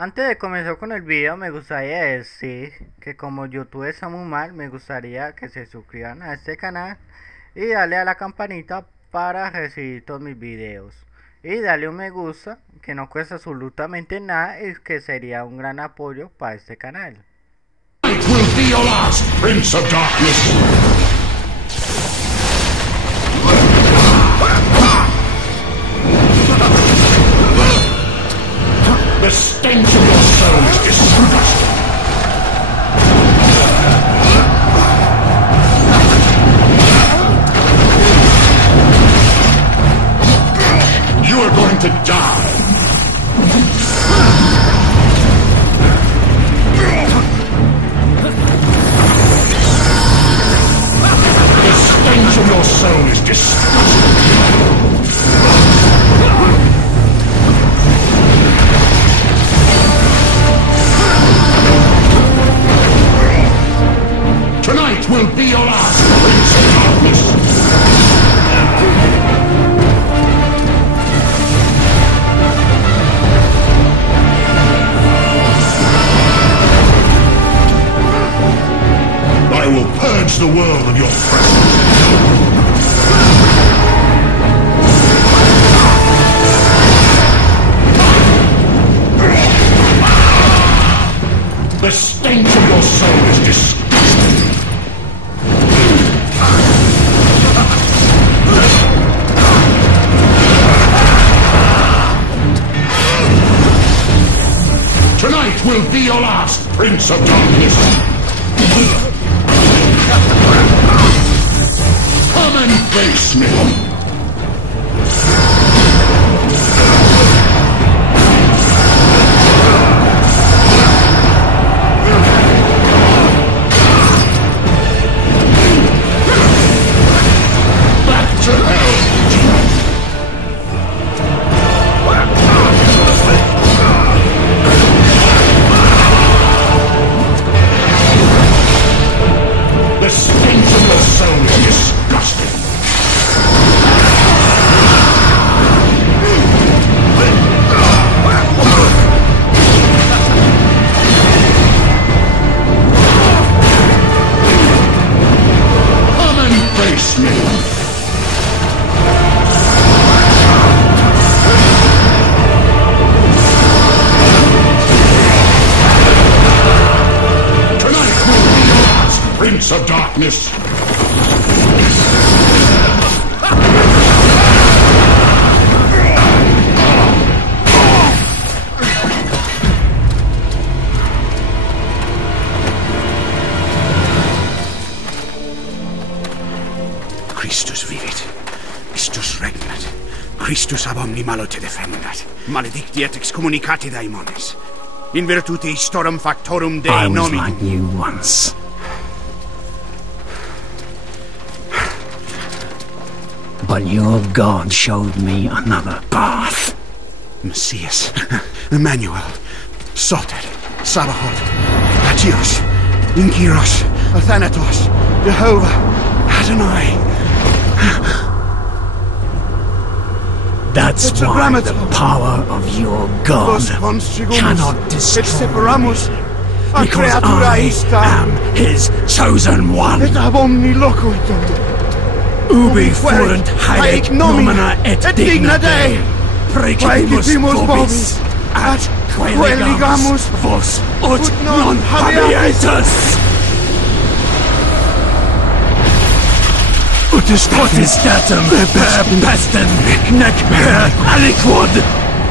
Antes de comenzar con el video me gustaría decir que como YouTube está muy mal, me gustaría que se suscriban a este canal y darle a la campanita para recibir todos mis videos. Y darle un me gusta que no cuesta absolutamente nada y que sería un gran apoyo para este canal. It will be your last, Prince of Darkness! The stench of your soul is disgusting! You are going to die! The stench of your soul is disgusting! Tonight will be your last, Prince of Darkness! I will purge the world of your presence! The stench of your soul is disgusting! Tonight will be your last, Prince of Darkness! Come and face me! Back to hell! The stench of your soul is disgusting! Come and face me! Tonight will be your last, Prince of Darkness! Christus vivit, Christus regnat, Christus ab omni malo te defendat, maledicti et excommunicati daimones, in virtute istorum factorum Dei I was nominum. like you once. But your God showed me another path. Messias, Emmanuel, Soter, Sabaoth, Agios, Inkyros, Athanatos, Jehovah, Adonai. That's why the power of your God cannot destroy me, because I am his chosen one. Ubi fuerunt haec nomina et digna Dei, precipimus vobis, at quae legamus vos ut non habietus. Ut statum per pestem nec per aliquod,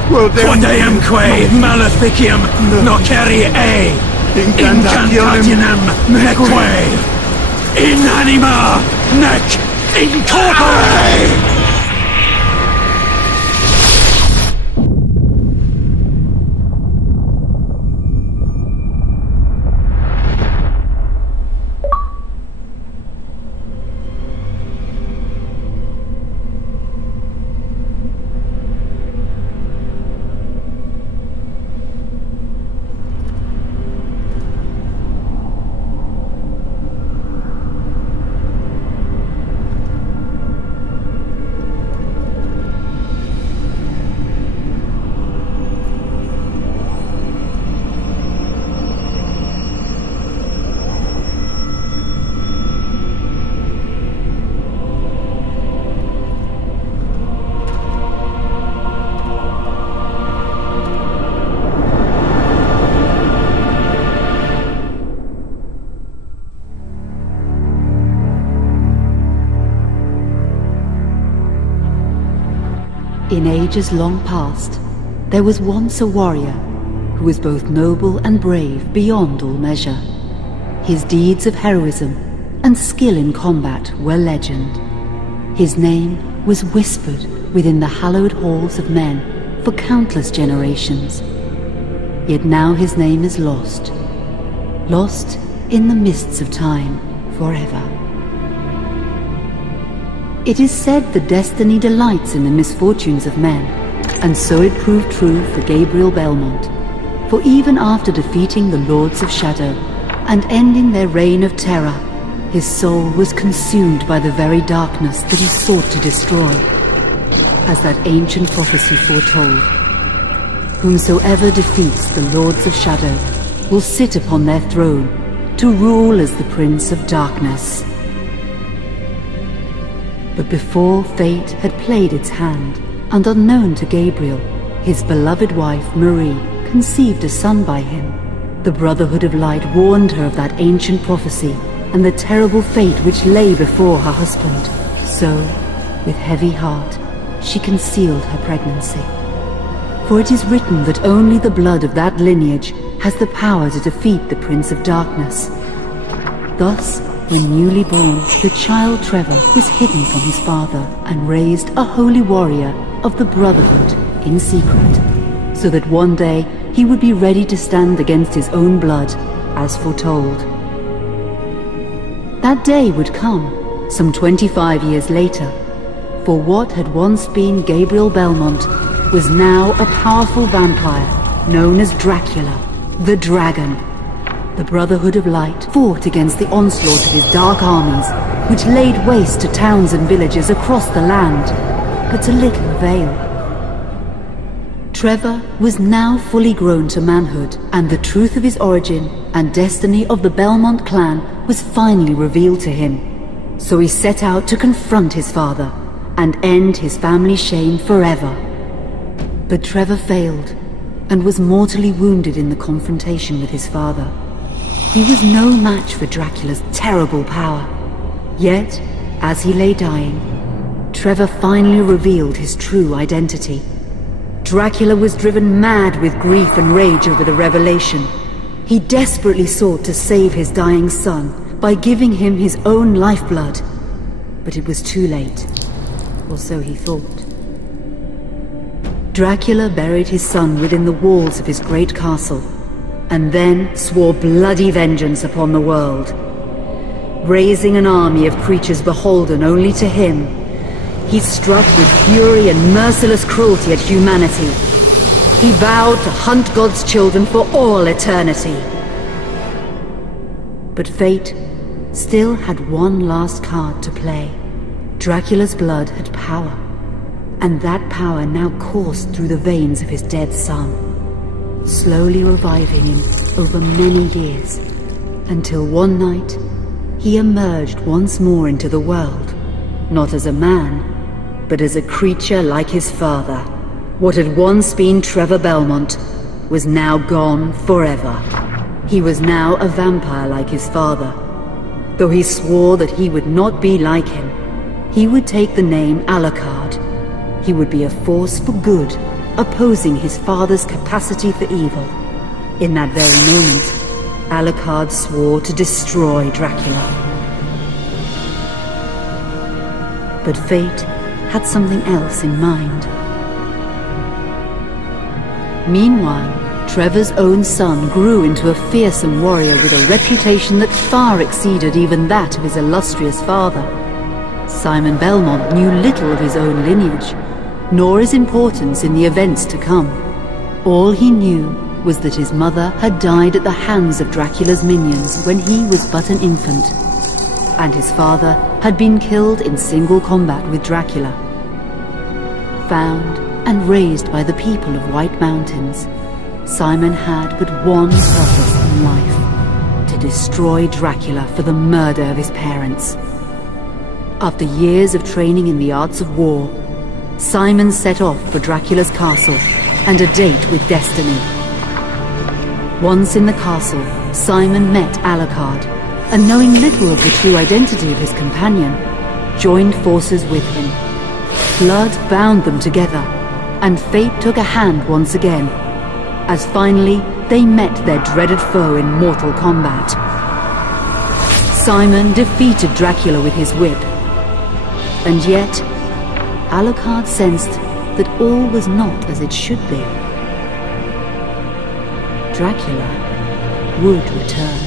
quod eamque maleficium nocere incantationem neque in anima nec in corpore. In ages long past, there was once a warrior who was both noble and brave beyond all measure. His deeds of heroism and skill in combat were legend. His name was whispered within the hallowed halls of men for countless generations. Yet now his name is lost, lost in the mists of time forever. It is said that destiny delights in the misfortunes of men, and so it proved true for Gabriel Belmont. For even after defeating the Lords of Shadow and ending their reign of terror, his soul was consumed by the very darkness that he sought to destroy. As that ancient prophecy foretold, whomsoever defeats the Lords of Shadow will sit upon their throne to rule as the Prince of Darkness. But before fate had played its hand, and unknown to Gabriel, his beloved wife Marie conceived a son by him. The Brotherhood of Light warned her of that ancient prophecy and the terrible fate which lay before her husband. So, with heavy heart, she concealed her pregnancy. For it is written that only the blood of that lineage has the power to defeat the Prince of Darkness. Thus, when newly born, the child Trevor was hidden from his father and raised a holy warrior of the Brotherhood in secret, so that one day he would be ready to stand against his own blood, as foretold. That day would come, some 25 years later, for what had once been Gabriel Belmont was now a powerful vampire known as Dracula, the Dragon. The Brotherhood of Light fought against the onslaught of his dark armies, which laid waste to towns and villages across the land, but to little avail. Trevor was now fully grown to manhood, and the truth of his origin and destiny of the Belmont clan was finally revealed to him. So he set out to confront his father and end his family's shame forever. But Trevor failed and was mortally wounded in the confrontation with his father. He was no match for Dracula's terrible power. Yet, as he lay dying, Trevor finally revealed his true identity. Dracula was driven mad with grief and rage over the revelation. He desperately sought to save his dying son by giving him his own lifeblood. But it was too late, or so he thought. Dracula buried his son within the walls of his great castle, and then swore bloody vengeance upon the world. Raising an army of creatures beholden only to him, he struck with fury and merciless cruelty at humanity. He vowed to hunt God's children for all eternity. But fate still had one last card to play. Dracula's blood had power, and that power now coursed through the veins of his dead son, slowly reviving him over many years, until one night he emerged once more into the world, not as a man, but as a creature like his father. What had once been Trevor Belmont was now gone forever. He was now a vampire like his father. Though he swore that he would not be like him, he would take the name Alucard. He would be a force for good, opposing his father's capacity for evil. In that very moment, Alucard swore to destroy Dracula. But fate had something else in mind. Meanwhile, Trevor's own son grew into a fearsome warrior with a reputation that far exceeded even that of his illustrious father. Simon Belmont knew little of his own lineage, nor his importance in the events to come. All he knew was that his mother had died at the hands of Dracula's minions when he was but an infant, and his father had been killed in single combat with Dracula. Found and raised by the people of White Mountains, Simon had but one purpose in life: to destroy Dracula for the murder of his parents. After years of training in the arts of war, Simon set off for Dracula's castle and a date with destiny. Once in the castle, Simon met Alucard, and knowing little of the true identity of his companion, joined forces with him. Blood bound them together, and fate took a hand once again, as finally they met their dreaded foe in mortal combat. Simon defeated Dracula with his whip, and yet Alucard sensed that all was not as it should be. Dracula would return.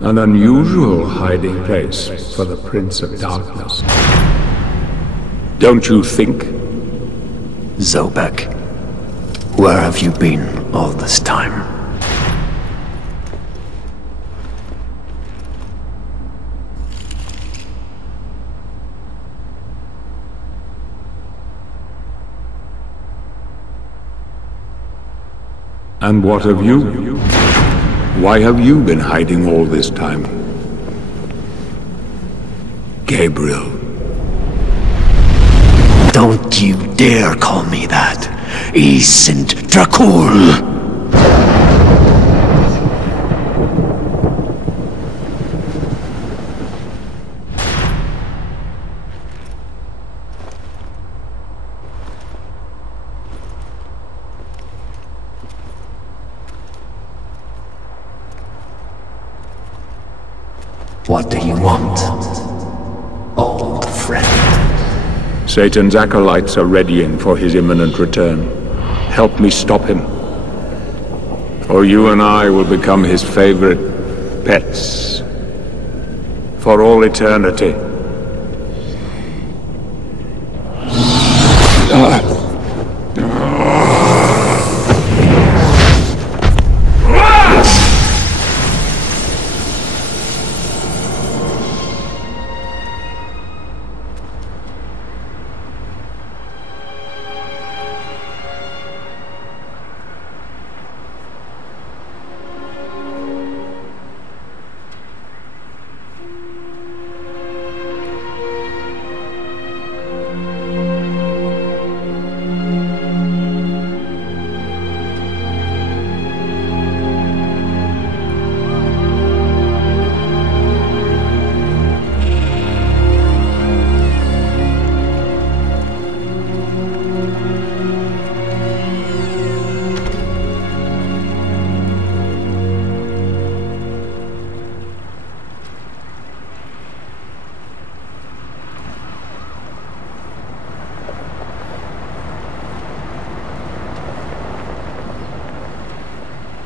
An unusual hiding place for the Prince of Darkness. Don't you think? Zobek, where have you been all this time? And what of you? Why have you been hiding all this time? Gabriel. Don't you dare call me that! Saint Dracul! What do you want, old friend? Satan's acolytes are readying for his imminent return. Help me stop him, or you and I will become his favorite pets for all eternity.